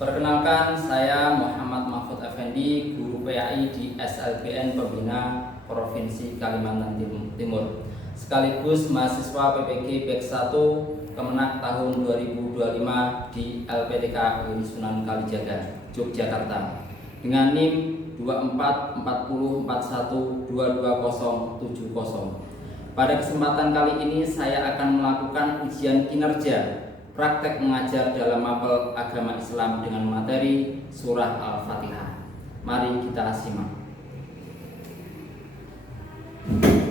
Perkenalkan, saya Muhammad Mahfud Effendi, guru PAI di SLBN Pembina Provinsi Kalimantan Timur, sekaligus mahasiswa PPG Batch 1 Kemenak tahun 2025 di LPTK UIN Sunan Kalijaga, Yogyakarta, dengan NIM 244041222070. Pada kesempatan kali ini saya akan melakukan ujian kinerja praktek mengajar dalam mapel agama Islam dengan materi surah Al-Fatihah. Mari kita simak.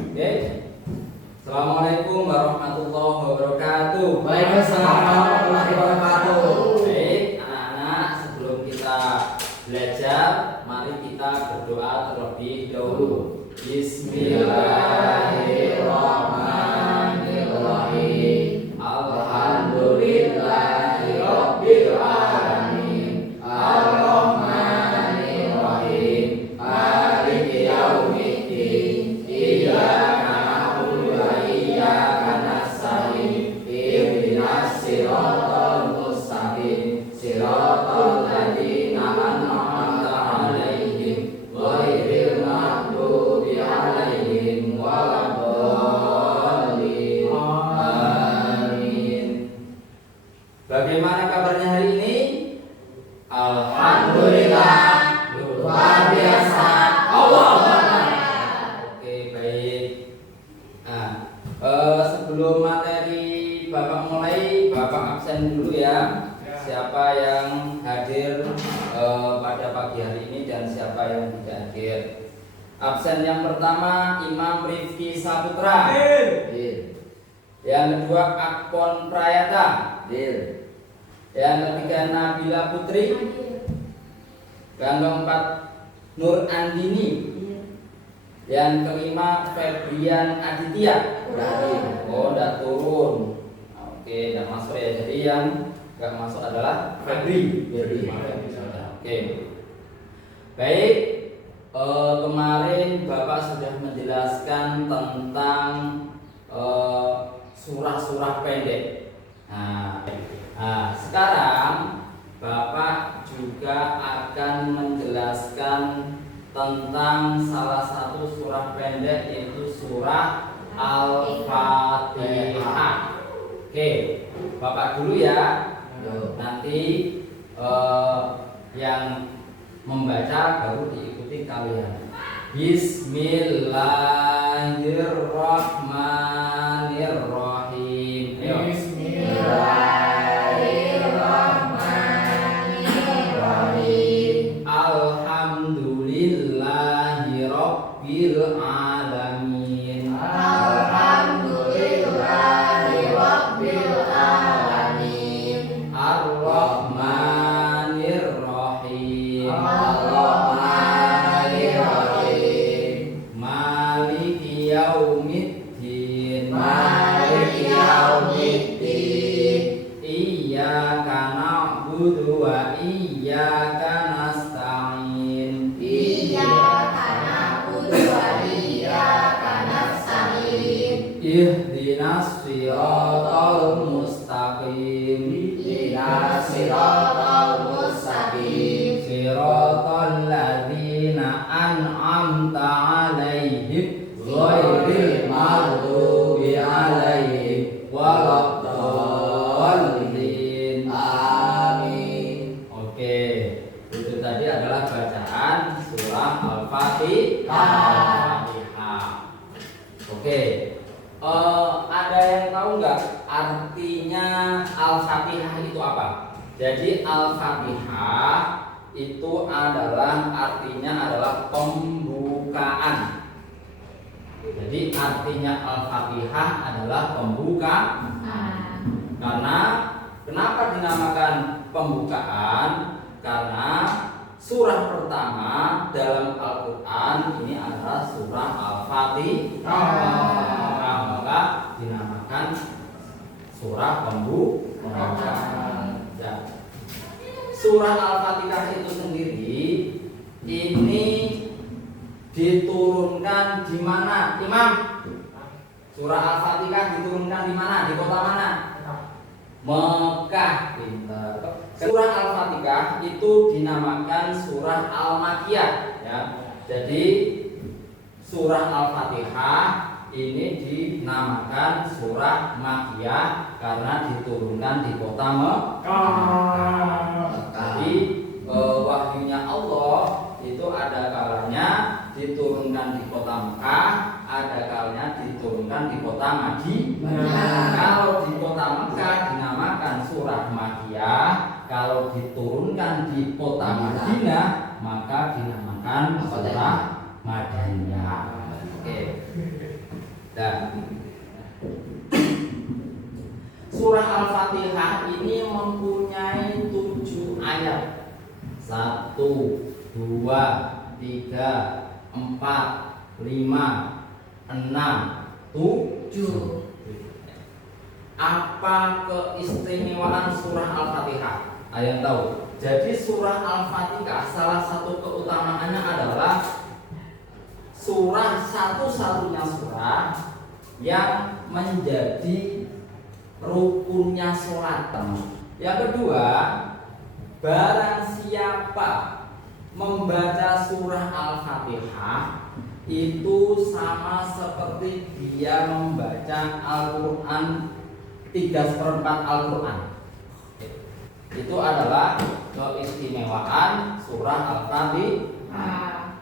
Oke. Assalamualaikum warahmatullahi wabarakatuh. Waalaikumsalam warahmatullahi wabarakatuh. Baik, anak-anak, sebelum kita belajar, mari kita berdoa terlebih dahulu. Bismillahirrahmanirrahim. Alhamdulillahirabbil alamin. Arrahmanirrahim. Maliki yaumiddin. Iyyaka na'budu wa iyyaka nasta'in. Ihdinas siratal mustaqim. Siratal ladzina an'amta 'alaihim ghairil maghdubi 'alaihim waladdallin. Amin. Bagaimana kabarnya hari ini? Alhamdulillah, luar biasa. Allahu Akbar. Oke, baik. Nah, sebelum materi Bapak mulai, Bapak absen dulu ya. Siapa yang hadir pada pagi hari ini dan siapa yang tidak hadir. Absen yang pertama Imam Rifki Saputra. Yang kedua Akpon Prayata. Yang ketiga Nabila Putri. Yang keempat Nur Andini. Yang kelima Febrian Aditya. Oh, udah turun. Oke, udah masuk ya. Jadi yang nggak masuk adalah Febri. Oke. Baik. Kemarin Bapak sudah menjelaskan tentang surah-surah pendek. Nah, sekarang Bapak juga akan menjelaskan tentang salah satu surah pendek, yaitu surah Al-Fatihah. Oke, Bapak dulu ya. Nanti yang membaca baru diikuti kalian. Bismillahirrahmanirrahim. Bismillahirrahmanirrahim. Alhamdulillahirabbil alamin. Alhamdulillahirabbil alamin. Ar-Rahmanirrahim. Ar-Rahmanirrahim. Maliki yaumiddin. Maliki yaumiddin. Iyyaka na'budu wa iyyaka nasta'in. Iyyaka na'budu wa iyyaka nasta'in. Ihdinas siratal mustaqim. Ihdinas siratal mustaqim. Siratal ladzina an'amta 'alaihim ghairil maghdubi 'alaihim waladdallin. Amin. Oke, itu tadi adalah bacaan surah Al-Fatihah. Oke, ada yang tahu nggak artinya Al-Fatihah itu apa? Jadi Al-Fatihah itu artinya adalah pembukaan. Jadi artinya Al-Fatihah adalah pembukaan. Karena kenapa dinamakan pembukaan? Karena surah pertama dalam Al-Quran ini adalah surah Al-Fatihah, maka dinamakan surah pembukaan. Ya. Surah Al-Fatihah itu sendiri ini diturunkan di mana, Imam? Surah Al-Fatihah diturunkan di mana? Di kota mana? Mekah. Pintar. Surah Al-Fatihah itu dinamakan surah Al-Makkiyah ya. Jadi surah Al-Fatihah ini dinamakan surah Makkiyah karena diturunkan di kota Mekah. Jadi wahyunya Allah itu ada kalanya diturunkan di kota Mekah, ada kalanya diturunkan di kota Madinah. Kalau di kota Mekah dinamakan surah Makkiyah, kalau diturunkan di kota Madinah maka dinamakan surah Madaniyah. Oke. Dan surah Al-Fatihah ini mempunyai 7 ayat. 1, 2, 3, 4, 5, 6, 7. Apa keistimewaan surah Al-Fatihah? Ada yang tahu? Jadi surah Al-Fatihah salah satu keutamaannya adalah surah satu-satunya surah yang menjadi rukunnya sholat. Yang kedua, barang siapa membaca surah Al-Fatihah itu sama seperti dia membaca Al-Quran 3/4 Al-Quran. Itu adalah keistimewaan surah Al-Fatihah.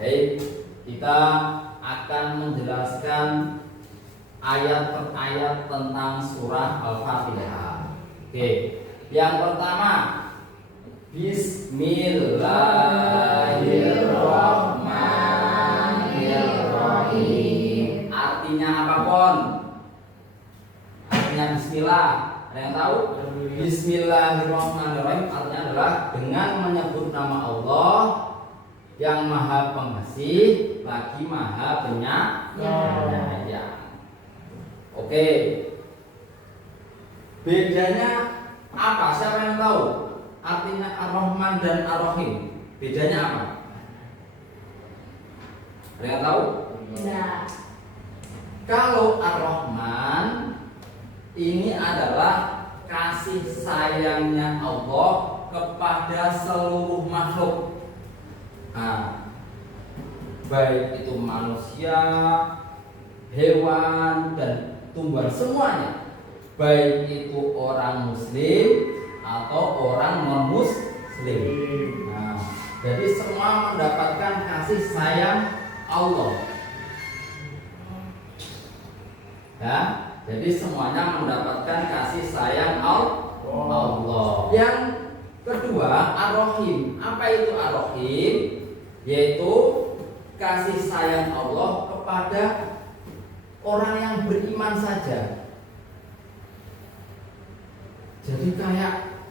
Baik, kita akan menjelaskan ayat per ayat tentang surah Al-Fatihah. Oke, yang pertama, Bismillahirrahmanirrahim. Artinya apa, Pon? Artinya bismillah. Ada yang tahu? Bismillahirrahmanirrahim artinya adalah dengan menyebut nama Allah yang Maha Pengasih lagi Maha Penyayang. Oke. Bedanya apa? Siapa yang tahu? Artinya Ar-Rahman dan Ar-Rahim. Bedanya apa? Ada yang tahu? Tidak. Kalau Ar-Rahman ini adalah kasih sayangnya Allah kepada seluruh makhluk. Nah, baik itu manusia, hewan dan tumbuhan semuanya, baik itu orang muslim atau orang non muslim. Nah, jadi semua mendapatkan kasih sayang Allah. Ya, jadi semuanya mendapatkan kasih sayang Allah. Yang kedua, Ar-Rahim. Apa itu Ar-Rahim? Yaitu kasih sayang Allah kepada orang yang beriman saja. Jadi kayak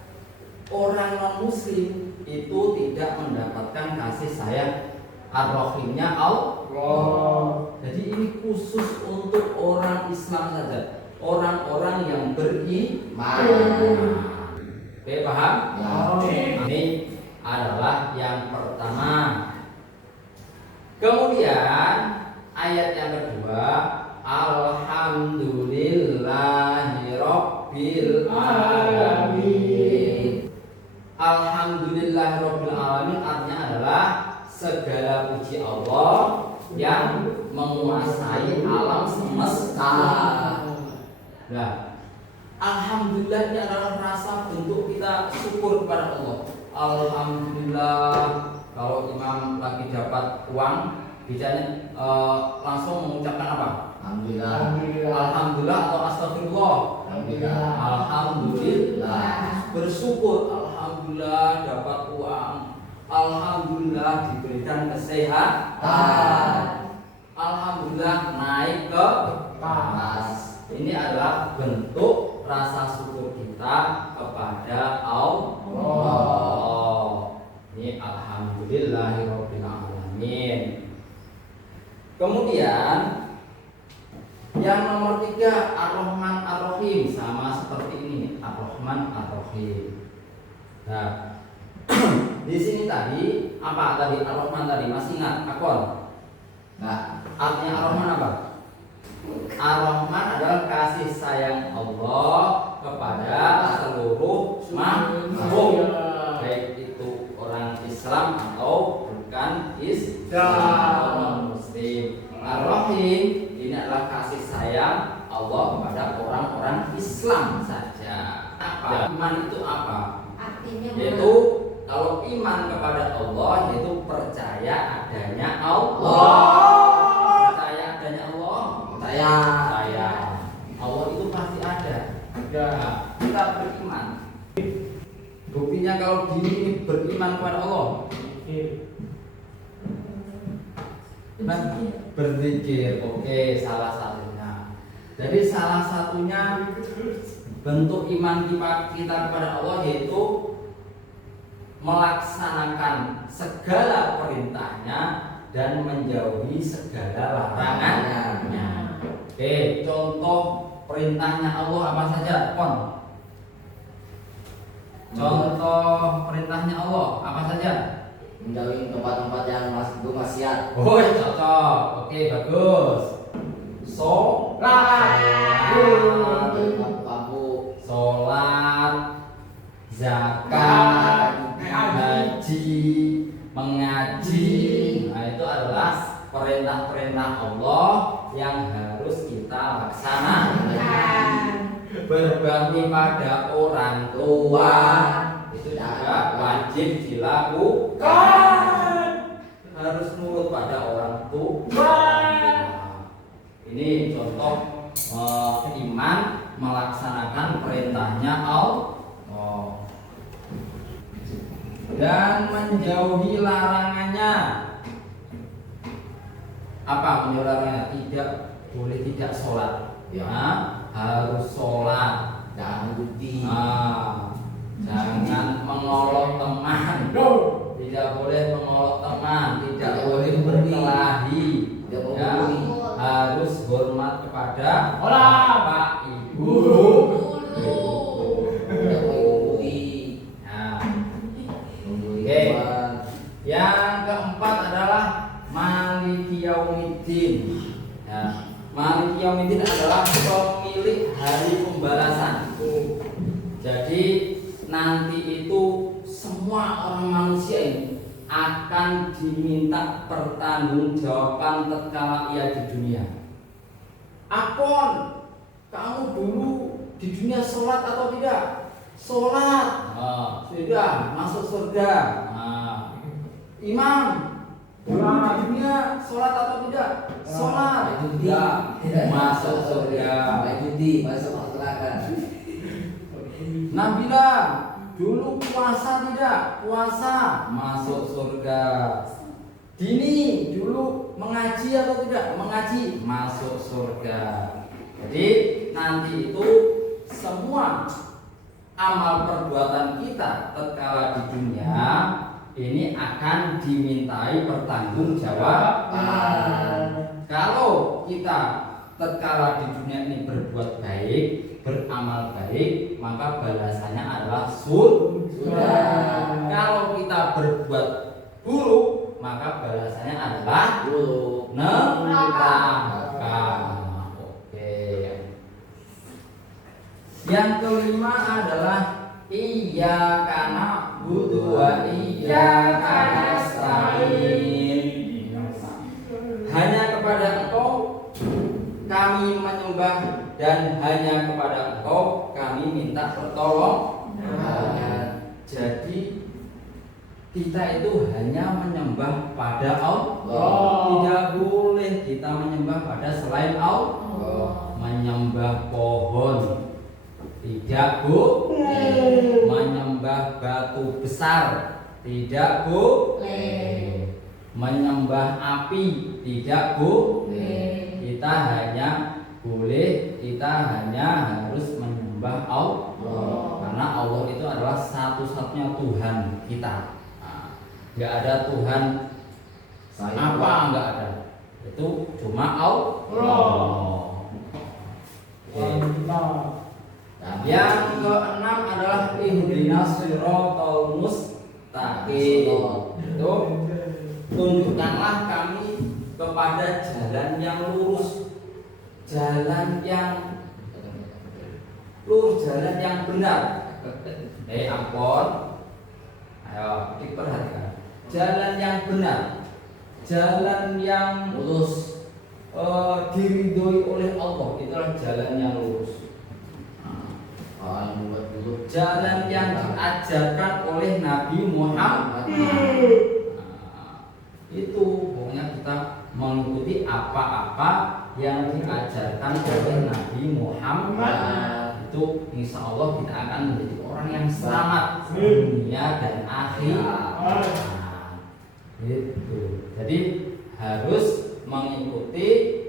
orang non muslim itu tidak mendapatkan kasih sayang Ar-Rahimnya Allah. Jadi ini khusus untuk orang Islam saja, orang-orang yang beriman. Oke, paham? Ini adalah yang pertama. Kemudian ayat yang kedua, Alhamdulillahirabbil alamin. Alhamdulillahirabbil alamin artinya adalah segala puji Allah yang menguasai alam semesta. Nah, alhamdulillah ini adalah rasa bentuk kita syukur kepada Allah. Alhamdulillah. Kalau imam lagi dapat uang, bicaranya langsung mengucapkan apa? Alhamdulillah. Alhamdulillah atau astagfirullah. Alhamdulillah. Alhamdulillah. Bersyukur. Alhamdulillah dapat uang. Alhamdulillah diberikan kesehatan. Alhamdulillah naik ke atas. Ini adalah bentuk rasa syukur kita kepada Allah. Ini alhamdulillahirabbil alamin. Kemudian yang nomor 3, Ar-Rahman Ar-Rahim, sama seperti ini, Ar-Rahman Ar-Rahim. Nah, di sini tadi apa tadi Ar-Rahman tadi masih ingat? Akon. Nah, artinya Ar-Rahman apa? Ar-Rahman adalah kasih sayang Allah kepada seluruh makhluk, baik itu orang Islam atau bukan Islam, Muslim. Ar-Rahim ini adalah kasih sayang Allah kepada orang-orang Islam saja. Apa? Iman itu apa? Artinya Yaitu kalau iman kepada Allah yaitu percaya adanya Allah. Percaya adanya Allah. Percaya. Allah itu pasti ada. Nah, kita beriman. Buktinya kalau diri ini beriman kepada Allah. Berzikir, oke, salah satunya. Jadi salah satunya bentuk iman kita kepada Allah yaitu melaksanakan segala perintahnya dan menjauhi segala larangannya. Oke, contoh perintahnya Allah apa saja, Kon? Contoh perintahnya Allah apa saja? menjauhi tempat-tempat yang bermaksiat. Oh, cocok. Oke, bagus. Sholat, zakat, haji, mengaji. Nah, itu adalah perintah-perintah Allah yang harus kita laksanakan. Berbakti pada orang tua itu juga wajib dilakukan. Harus nurut pada orang tua. Ini contoh iman melaksanakan perintahnya Allah dan menjauhi larangannya. Apa menjauhi larangannya? Tidak boleh tidak sholat. Harus sholat. Jangan judi. Jangan mengolok teman. Tidak boleh mengolok teman. Tidak boleh berkelahi. Harus hormat kepada bapak ibu. Oke. Yang keempat adalah Maliki Yaumiddin. Maliki Yaumiddin adalah pemilik hari pembalasan. Jadi nanti itu semua orang manusia ini akan diminta pertanggungjawaban tatkala ia di dunia. Akon, kamu dulu di dunia sholat atau tidak? Sholat. Sudah masuk surga. Imam, dulu di dunia sholat atau tidak? Sholat. Masuk surga. Masuk neraka. Nabila, dulu puasa tidak? Puasa, masuk surga. Dini, dulu mengaji atau tidak? Mengaji, masuk surga. Jadi nanti itu semua amal perbuatan kita tatkala di dunia ini akan dimintai pertanggungjawaban. Kalau kita tatkala di dunia ini berbuat baik, beramal baik, maka balasannya adalah surga. Kalau kita berbuat buruk, maka balasannya adalah neraka. Oke. Yang kelima adalah iyyaka na'budu wa iyyaka nasta'in. Hanya kepada Engkau kami menyembah dan hanya kepada Engkau kami minta pertolongan. Jadi kita itu hanya menyembah pada Allah. Tidak boleh kita menyembah pada selain Allah. Menyembah pohon tidak boleh. Menyembah batu besar tidak boleh. Menyembah api tidak boleh. Kita hanya harus menyembah Allah. Karena Allah itu adalah satu-satunya Tuhan kita. Nggak ada Tuhan apa nggak ada. Itu cuma Allah. Yang keenam adalah ihdinas siratal mustaqim. Itu tunjukkanlah kami kepada jalan yang lurus, jalan yang lurus jalan yang benar. Ampun. Ayo diperhatikan. Jalan yang benar, jalan yang lurus, diridhoi oleh Allah, itulah jalan yang lurus. Jalan yang diajarkan oleh Nabi Muhammad. Itu pokoknya kita mengikuti apa-apa yang diajarkan oleh Nabi Muhammad. Itu insya Allah kita akan menjadi orang yang selamat dunia dan akhirat. Itu. Jadi harus mengikuti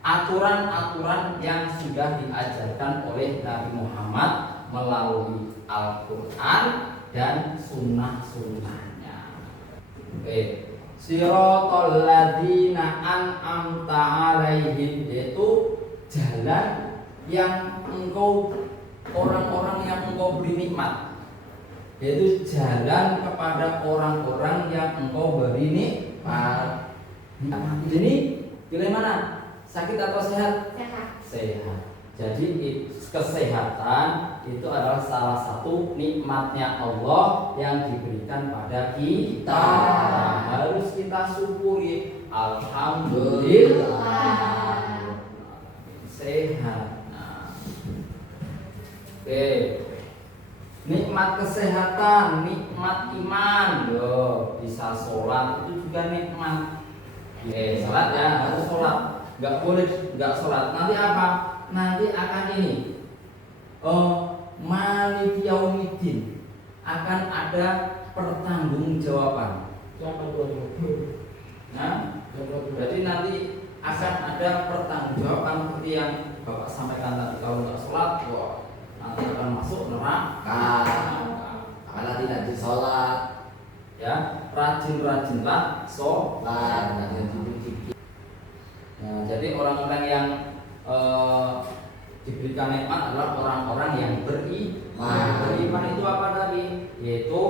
aturan-aturan yang sudah diajarkan oleh Nabi Muhammad melalui Al-Quran dan sunnah-sunnahnya. Siratal ladzina an'amta 'alaihim, yaitu jalan yang engkau, orang-orang yang engkau beri nikmat, yaitu jalan kepada orang-orang yang engkau beri nikmat. Jadi pilih mana? Sakit atau sehat? Sehat. Jadi kesehatan itu adalah salah satu nikmatnya Allah yang diberikan pada kita. Harus kita syukuri. Alhamdulillah. Sehat. Oke. Nikmat kesehatan, nikmat iman. Loh, bisa sholat itu juga nikmat. Sholat ya, harus sholat. Nggak boleh nggak sholat. Nanti apa? Nanti akan ini. Maliki yaumiddin, akan ada pertanggungjawaban. Nah, jadi nanti akan ada pertanggungjawaban seperti yang Bapak sampaikan tadi. Kalau nggak sholat, wah, nanti akan masuk neraka. karena tidak disolat. Ya, rajin-rajinlah sholat. Nah, jadi orang-orang yang diberikan nikmat adalah orang-orang yang beriman. Beriman itu apa tadi? Yaitu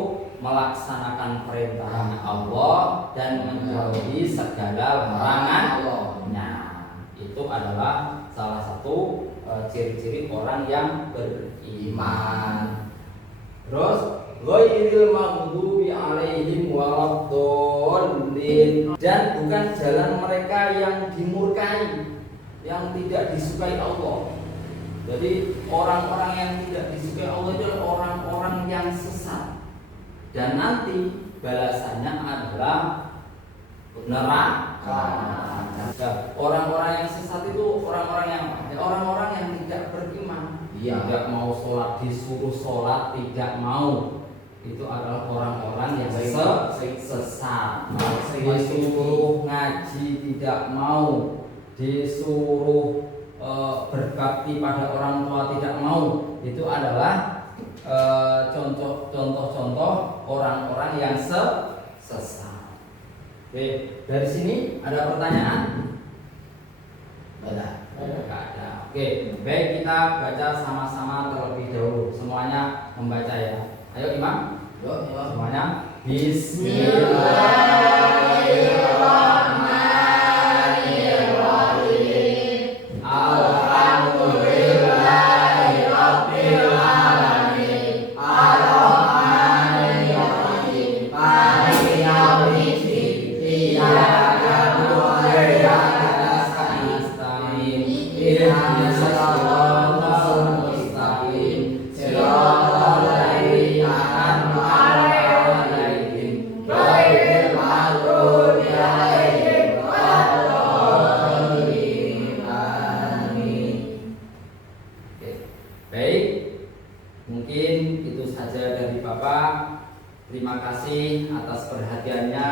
melaksanakan perintah Allah dan menjauhi segala larangannya. Itu adalah salah satu ciri-ciri orang yang beriman. Terus ghairil maghdubi 'alaihim waladdallin, dan bukan jalan mereka yang dimurkai, yang tidak disukai Allah. Jadi orang-orang yang tidak disukai Allah itu adalah orang-orang yang sesat, dan nanti balasannya adalah neraka. Orang-orang yang sesat itu orang-orang yang tidak beriman, tidak mau sholat, disuruh sholat tidak mau. Itu adalah orang-orang yang sesat. Disuruh ngaji tidak mau, disuruh berbakti pada orang tua tidak mau. Itu adalah contoh-contoh orang-orang yang sesat. Oke, dari sini ada pertanyaan? Tidak ada. Oke, baik, kita baca sama-sama terlebih dahulu. Semuanya membaca ya. Ayo Imam. Semuanya. Bismillahirrahmanirrahim. Alhamdulillahirabbil alamin. Arrahmanirrahim. Maliki yaumiddin. Iyyaka na'budu wa iyyaka nasta'in. Ihdinas siratal mustaqim. Siratal ladzina an'amta 'alaihim ghairil maghdubi 'alaihim waladdallin. Amin. Baik, mungkin itu saja dari Bapak. Terima kasih atas perhatiannya.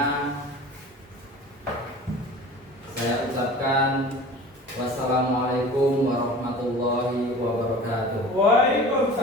Saya ucapkan wassalamualaikum warahmatullahi wabarakatuh. Waalaikumsalam.